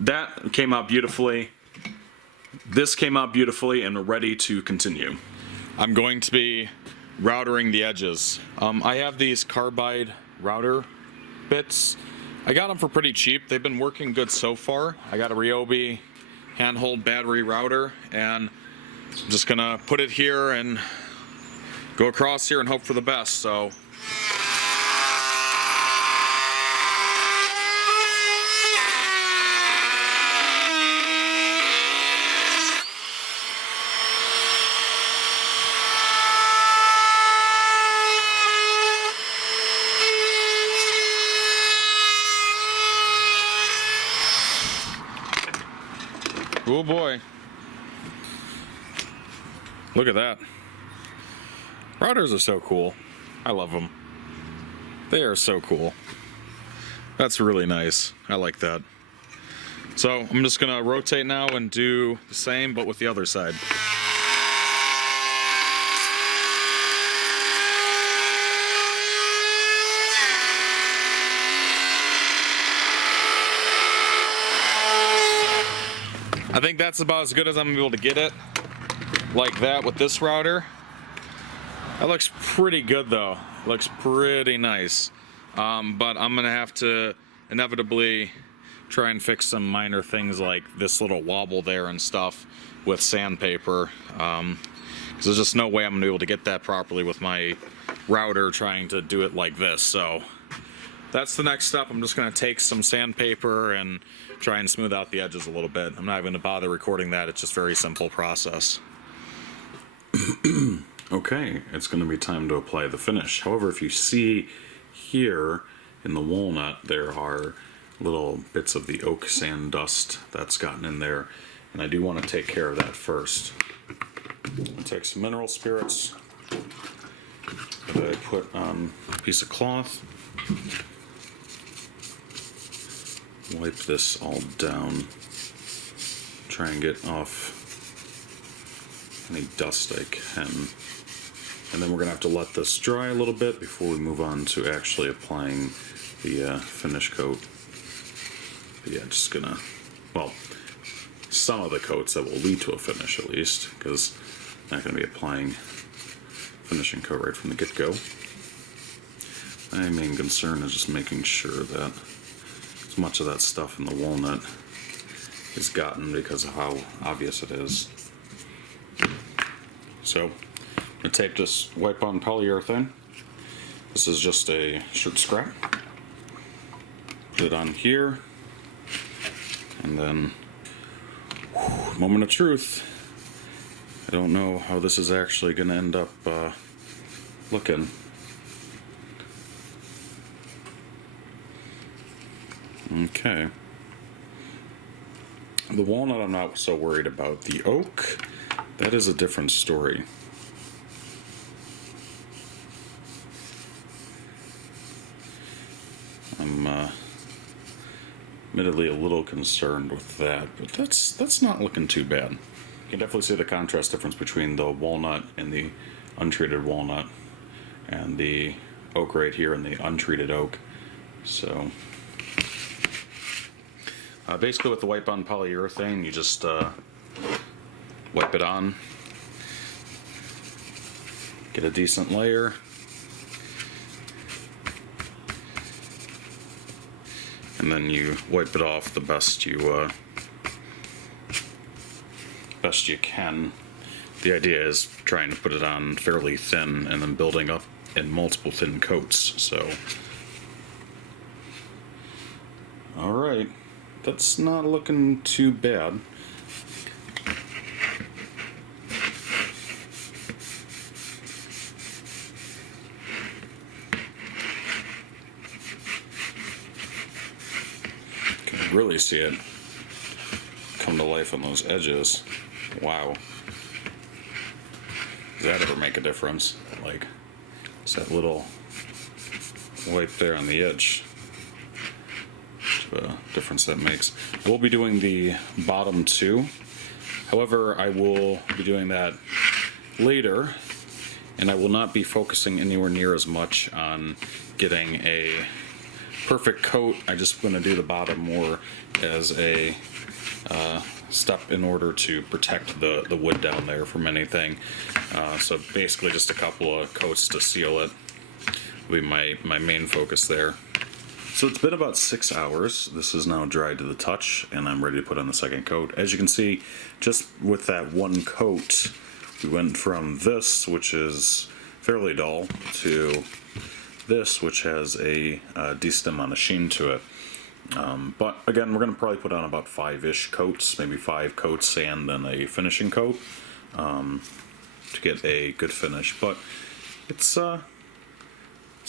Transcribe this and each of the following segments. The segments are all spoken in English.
that came out beautifully. This came out beautifully, and we're ready to continue. I'm going to be routering the edges. I have these carbide router bits. I got them for pretty cheap. They've been working good so far. I got a Ryobi handhold battery router, and I'm just gonna put it here and go across here and hope for the best. So oh boy. Look at that. Routers are so cool. I love them. They are so cool. That's really nice. I like that. So I'm just gonna rotate now and do the same but with the other side. I think that's about as good as I'm gonna be able to get it, like that with this router. That looks pretty good though. Looks pretty nice. But I'm gonna have to inevitably try and fix some minor things like this little wobble there and stuff with sandpaper. Because there's just no way I'm gonna be able to get that properly with my router trying to do it like this. So that's the next step. I'm just gonna take some sandpaper and try and smooth out the edges a little bit. I'm not even gonna bother recording that. It's just a very simple process. Okay, it's gonna be time to apply the finish. However, if you see here in the walnut, there are little bits of the oak sand dust that's gotten in there, and I do want to take care of that first. I'll take some mineral spirits that I put on a piece of cloth. Wipe this all down. Try and get off any dust I can. And then we're gonna have to let this dry a little bit before we move on to actually applying the finish coat. But yeah, just gonna, well, some of the coats that will lead to a finish at least, because I'm not gonna be applying finishing coat right from the get-go. My main concern is just making sure that as much of that stuff in the walnut is gotten because of how obvious it is. So I'm gonna tape this wipe on polyurethane. This is just a shirt scrap. Put it on here, and then moment of truth. I don't know how this is actually gonna end up looking. Okay. The walnut I'm not so worried about. The oak, that is a different story. I'm admittedly a little concerned with that, but that's not looking too bad. You can definitely see the contrast difference between the walnut and the untreated walnut, and the oak right here and the untreated oak. So basically with the wipe on polyurethane, you just wipe it on, get a decent layer, and then you wipe it off the best you can. The idea is trying to put it on fairly thin and then building up in multiple thin coats. So, all right, that's not looking too bad. Can really see it come to life on those edges. Wow. Does that ever make a difference? Like, it's that little wipe there on the edge. The difference that makes. We'll be doing the bottom two. However, I will be doing that later, and I will not be focusing anywhere near as much on getting a perfect coat. I just going to do the bottom more as a step in order to protect the wood down there from anything. So basically just a couple of coats to seal it will be my main focus there. So it's been about 6 hours. This is now dried to the touch, and I'm ready to put on the second coat. As you can see, just with that one coat, we went from this, which is fairly dull, to this, which has a decent amount of sheen to it. But again, we're going to probably put on about 5-ish coats, maybe 5 coats and then a finishing coat to get a good finish. But it's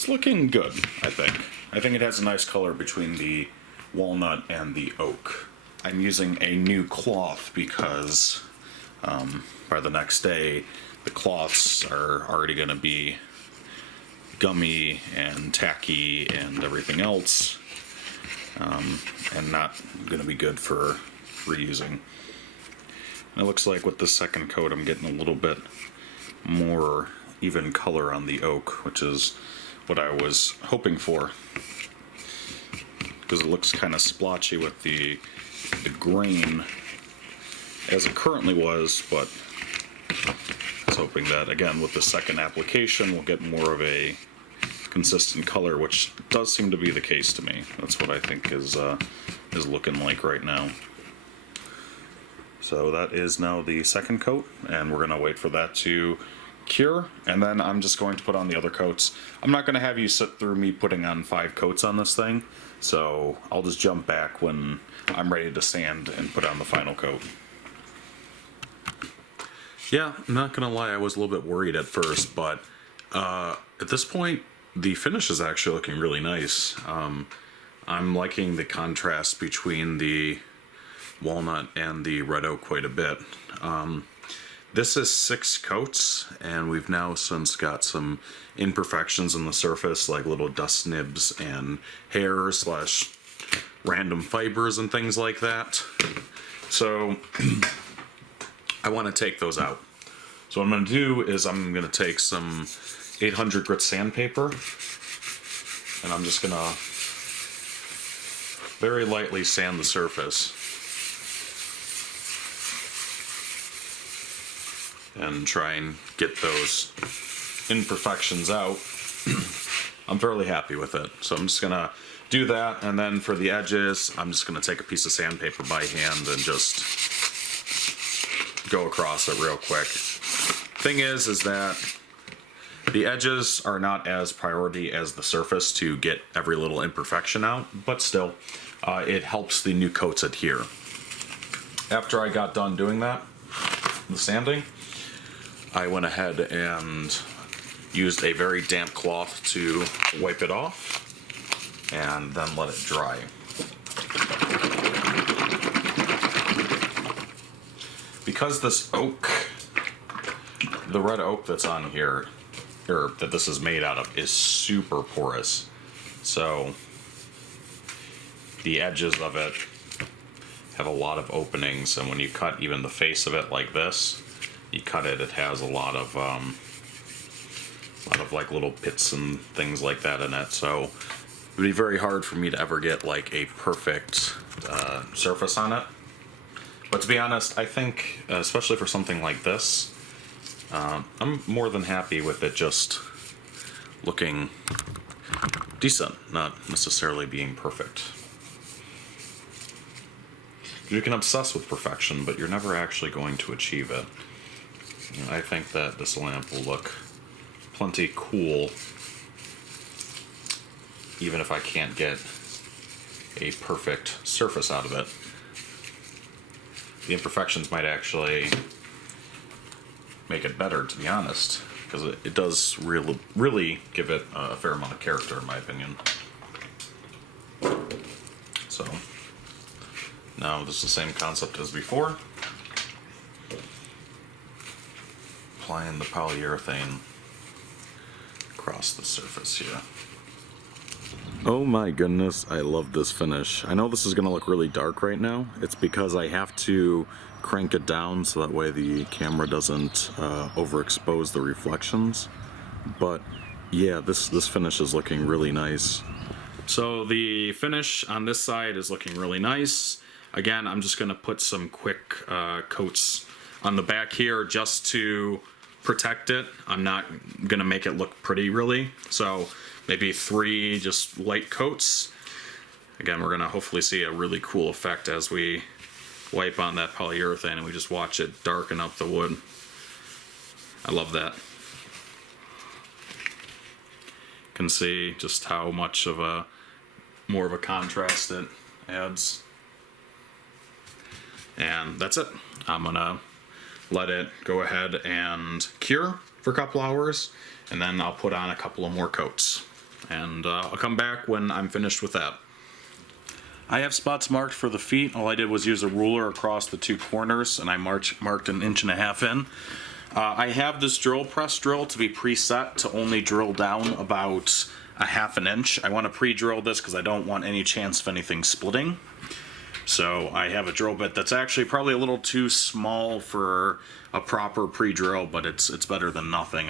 looking good, I think. I think it has a nice color between the walnut and the oak. I'm using a new cloth because by the next day, the cloths are already going to be gummy and tacky and everything else, and not going to be good for reusing. And it looks like with the second coat, I'm getting a little bit more even color on the oak, which is what I was hoping for, because it looks kind of splotchy with the grain as it currently was, but I was hoping that again with the second application we'll get more of a consistent color, which does seem to be the case to me. That's what I think is looking like right now. So that is now the second coat, and we're gonna wait for that to cure, and then I'm just going to put on the other coats. I'm not going to have you sit through me putting on 5 coats on this thing, so I'll just jump back when I'm ready to sand and put on the final coat. Yeah, I'm not going to lie, I was a little bit worried at first, but at this point the finish is actually looking really nice. I'm liking the contrast between the walnut and the red oak quite a bit. This is 6 coats, and we've now since got some imperfections in the surface, like little dust nibs and hair / random fibers and things like that. So I want to take those out. So what I'm going to do is I'm going to take some 800 grit sandpaper, and I'm just going to very lightly sand the surface and try and get those imperfections out. I'm fairly happy with it, so I'm just gonna do that, and then for the edges I'm just gonna take a piece of sandpaper by hand and just go across it real quick. Thing is that the edges are not as priority as the surface to get every little imperfection out, but still it helps the new coats adhere. After I got done doing that, the sanding, I went ahead and used a very damp cloth to wipe it off and then let it dry. Because this oak, the red oak that's on here, or that this is made out of, is super porous, so the edges of it have a lot of openings, and when you cut even the face of it like this, you cut it, it has a lot of like little pits and things like that in it. So it would be very hard for me to ever get like a perfect surface on it. But to be honest, I think, especially for something like this, I'm more than happy with it just looking decent, not necessarily being perfect. You can obsess with perfection, but you're never actually going to achieve it. I think that this lamp will look plenty cool, even if I can't get a perfect surface out of it. The imperfections might actually make it better, to be honest, because it does really give it a fair amount of character, in my opinion. So now this is the same concept as before. Applying the polyurethane across the surface here. Oh my goodness, I love this finish. I know this is going to look really dark right now. It's because I have to crank it down so that way the camera doesn't overexpose the reflections. But yeah, this finish is looking really nice. So the finish on this side is looking really nice. Again, I'm just gonna put some quick coats on the back here just to protect it. I'm not gonna make it look pretty really. So maybe 3 just light coats. Again, we're gonna hopefully see a really cool effect as we wipe on that polyurethane and we just watch it darken up the wood. I love that. You can see just how much of a more of a contrast it adds. And that's it. I'm gonna let it go ahead and cure for a couple hours, and then I'll put on a couple of more coats. And I'll come back when I'm finished with that. I have spots marked for the feet. All I did was use a ruler across the 2 corners, and I marked 1.5 inches in. I have this drill press drill to be preset to only drill down about 1/2 inch. I want to pre-drill this because I don't want any chance of anything splitting. So I have a drill bit that's actually probably a little too small for a proper pre-drill, but it's better than nothing.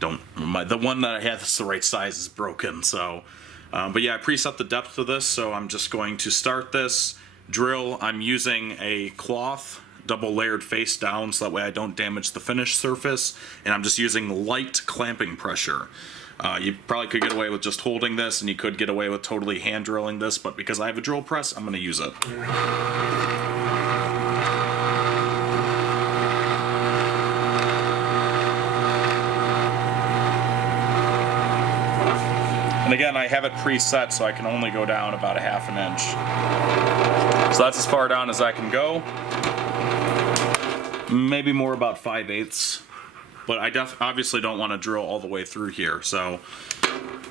The one that I have that's the right size is broken. So, but yeah, I preset the depth of this. So I'm just going to start this drill. I'm using a cloth, double layered face down, so that way I don't damage the finished surface. And I'm just using light clamping pressure. You probably could get away with just holding this, and you could get away with totally hand drilling this, but because I have a drill press, I'm going to use it. And again, I have it preset, so I can only go down about 1/2 inch. So that's as far down as I can go. Maybe more about 5/8. But I obviously don't want to drill all the way through here. So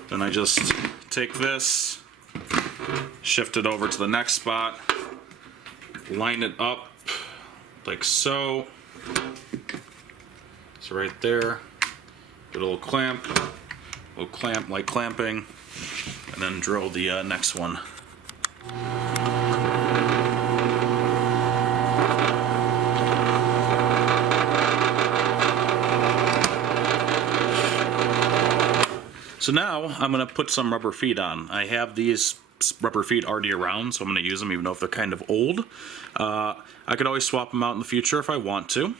then I just take this, shift it over to the next spot, line it up like so. So right there, get a little clamp like clamping, and then drill the next one. So now I'm going to put some rubber feet on. I have these rubber feet already around, so I'm going to use them even though if they're kind of old. I could always swap them out in the future if I want to.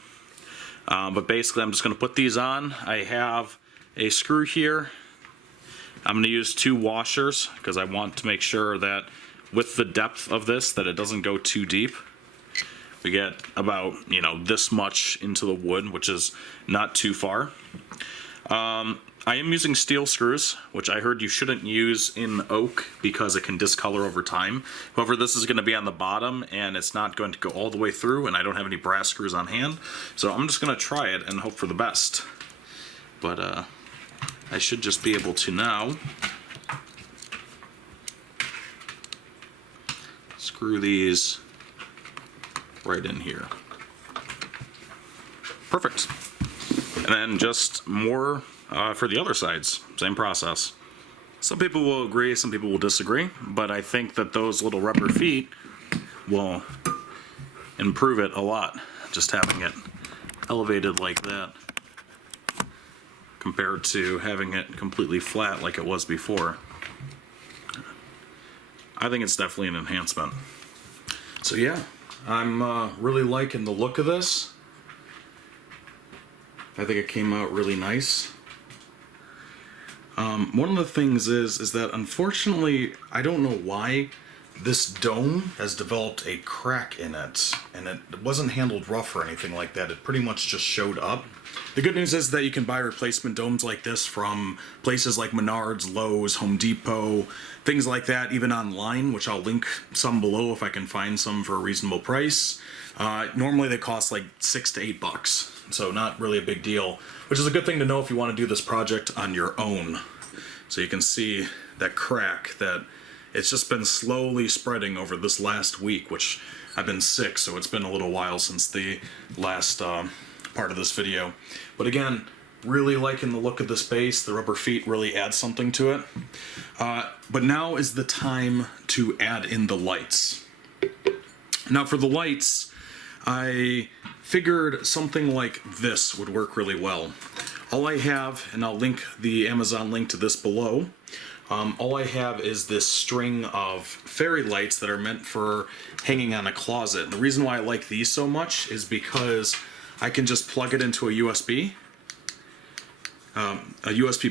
But basically I'm just going to put these on. I have a screw here. I'm going to use 2 washers because I want to make sure that with the depth of this that it doesn't go too deep. We get about, this much into the wood, which is not too far. I am using steel screws, which I heard you shouldn't use in oak because it can discolor over time. However, this is going to be on the bottom and it's not going to go all the way through, and I don't have any brass screws on hand. So I'm just going to try it and hope for the best. But I should just be able to now screw these right in here. Perfect. And then just more for the other sides, same process. Some people will agree, some people will disagree, but I think that those little rubber feet will improve it a lot, just having it elevated like that compared to having it completely flat like it was before. I think it's definitely an enhancement. So yeah, I'm really liking the look of this. I think it came out really nice. One of the things is that unfortunately, I don't know why, this dome has developed a crack in it, and it wasn't handled rough or anything like that. It pretty much just showed up. The good news is that you can buy replacement domes like this from places like Menards, Lowe's, Home Depot, things like that, even online, which I'll link some below if I can find some for a reasonable price. Normally they cost like $6 to $8, so not really a big deal, which is a good thing to know if you want to do this project on your own. So you can see that crack that it's just been slowly spreading over this last week, which I've been sick, so it's been a little while since the last part of this video. But again, really liking the look of this base. The rubber feet really add something to it. But now is the time to add in the lights. Now for the lights, I figured something like this would work really well. All I have, and I'll link the Amazon link to this below, all I have is this string of fairy lights that are meant for hanging on a closet. And the reason why I like these so much is because I can just plug it into a USB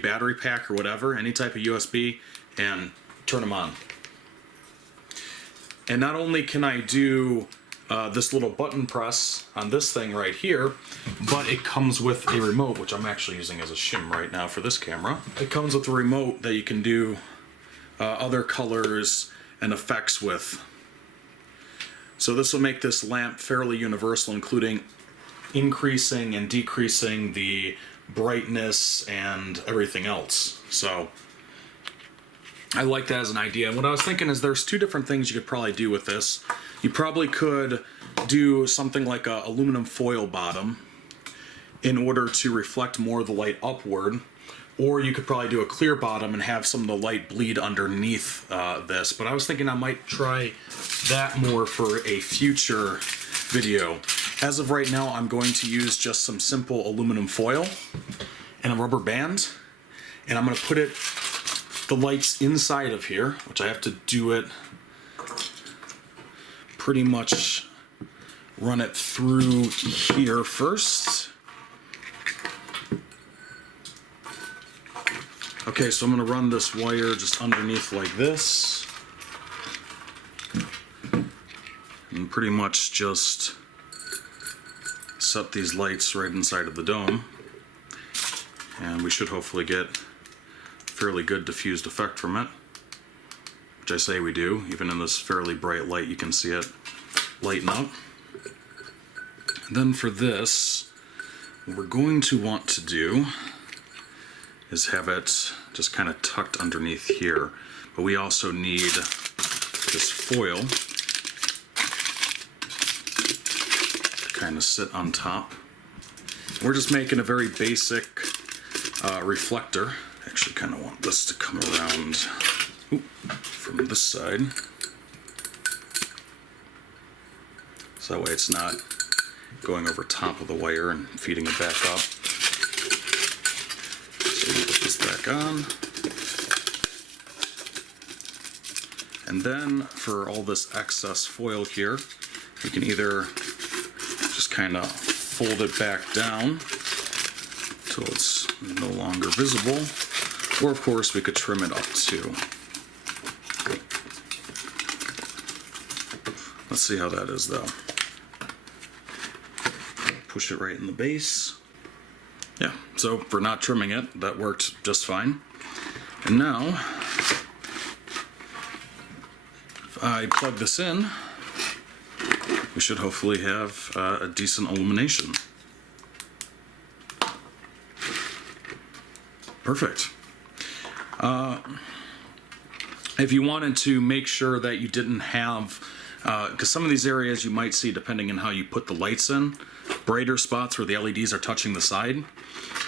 battery pack or whatever, any type of USB, and turn them on. And not only can I do this little button press on this thing right here, but it comes with a remote, which I'm actually using as a shim right now for this camera. It comes with a remote that you can do other colors and effects with. So this will make this lamp fairly universal, including increasing and decreasing the brightness and everything else. So I like that as an idea. And what I was thinking is there's two different things you could probably do with this. You probably could do something like a aluminum foil bottom in order to reflect more of the light upward, or you could probably do a clear bottom and have some of the light bleed underneath this. But I was thinking I might try that more for a future video. As of right now, I'm going to use just some simple aluminum foil and a rubber band, and I'm going to put the lights inside of here, which I have to do it pretty much, run it through here first. Okay, so I'm going to run this wire just underneath like this, and pretty much just set these lights right inside of the dome, and we should hopefully get a fairly good diffused effect from it, which I say we do. Even in this fairly bright light you can see it lighten up. And then for this, what we're going to want to do is have it just kind of tucked underneath here, but we also need this foil to kind of sit on top. We're just making a very basic reflector. Actually kind of want this to come around from this side, so that way it's not going over top of the wire and feeding it back up. So we put this back on. And then for all this excess foil here, we can either just kind of fold it back down until it's no longer visible, or of course we could trim it up too. Let's see how that is though. Push it right in the base. Yeah, so for not trimming it, that worked just fine. And now, if I plug this in, we should hopefully have a decent illumination. Perfect. If you wanted to make sure that you didn't have, because some of these areas you might see, depending on how you put the lights in, brighter spots where the LEDs are touching the side,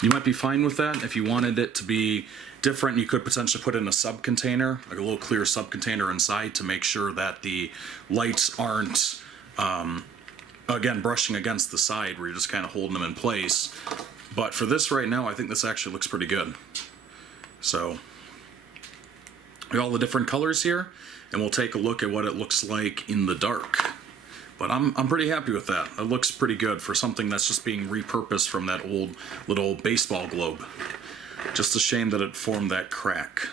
you might be fine with that. If you wanted it to be different, you could potentially put in a sub-container, like a little clear sub-container inside, to make sure that the lights aren't, again, brushing against the side where you're just kind of holding them in place. But for this right now, I think this actually looks pretty good. So, we got all the different colors here, and we'll take a look at what it looks like in the dark. But I'm pretty happy with that. It looks pretty good for something that's just being repurposed from that old little baseball globe. Just a shame that it formed that crack.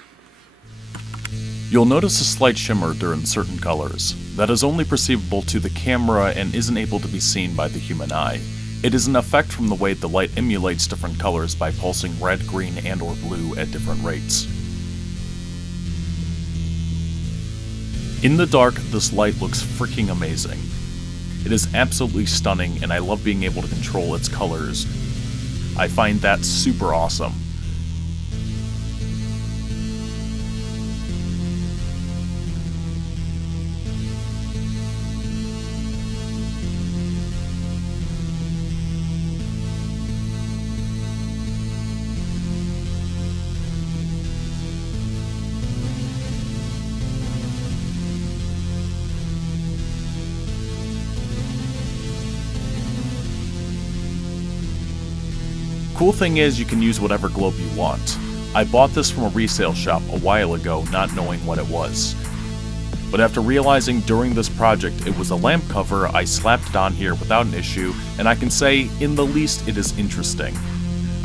You'll notice a slight shimmer during certain colors that is only perceivable to the camera and isn't able to be seen by the human eye. It is an effect from the way the light emulates different colors by pulsing red, green, and or blue at different rates. In the dark, this light looks freaking amazing. It is absolutely stunning, and I love being able to control its colors. I find that super awesome. Cool thing is you can use whatever globe you want. I bought this from a resale shop a while ago, not knowing what it was. But after realizing during this project it was a lamp cover, I slapped it on here without an issue, and I can say, in the least, it is interesting.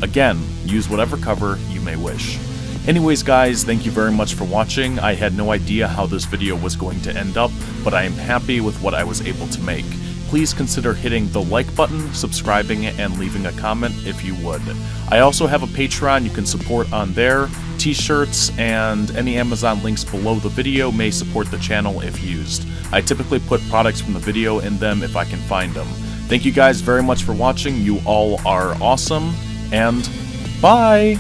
Again, use whatever cover you may wish. Anyways guys, thank you very much for watching. I had no idea how this video was going to end up, but I am happy with what I was able to make. Please consider hitting the like button, subscribing, and leaving a comment if you would. I also have a Patreon you can support on there. T-shirts and any Amazon links below the video may support the channel if used. I typically put products from the video in them if I can find them. Thank you guys very much for watching. You all are awesome, and bye!